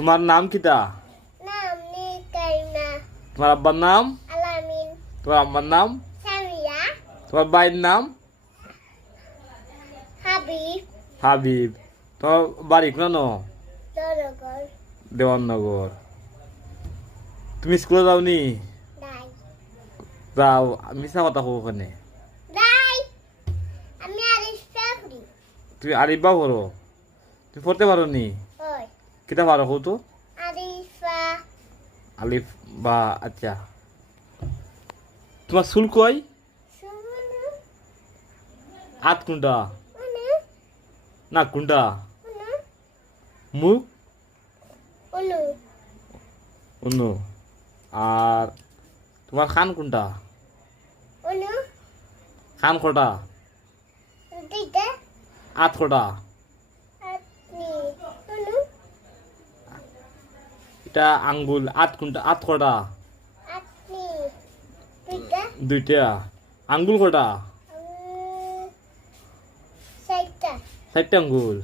তোমার নাম কিতা? নাম নিকাইনা তোমার আব্বার নাম? আলামিন তোমার আম্মার নাম? সামিয়া তোমার ভাইয়ের নাম? হাবিব হাবিব। তোমার বাড়ি কোন? দরগর দেওয়াননগর। তুমি স্কুলে যাওনি? দাই যাও, মিশা কথা কো ওখানে। দাই আমি আরিফা করি তুমি আরিফা পড়ো? তুমি পড়তে পারো নি? ওই কিতা পারো কো তো? আরিফা আলিফ বা। আচ্ছা, তোমার চুল কই? সুমনু হাত কোনটা? অনু না কোনটা? অনু মুখ? অনু অন্য। আর তোমার খান কোনটা? অনু খান কটা? দিদা হাত কটা? আপনি অনু এটা আঙ্গুল। হাত কোনটা? হাত কটা? আপনি দিদা দুইটা। আঙ্গুল কটা? সাইটা চারটা আঙ্গুল।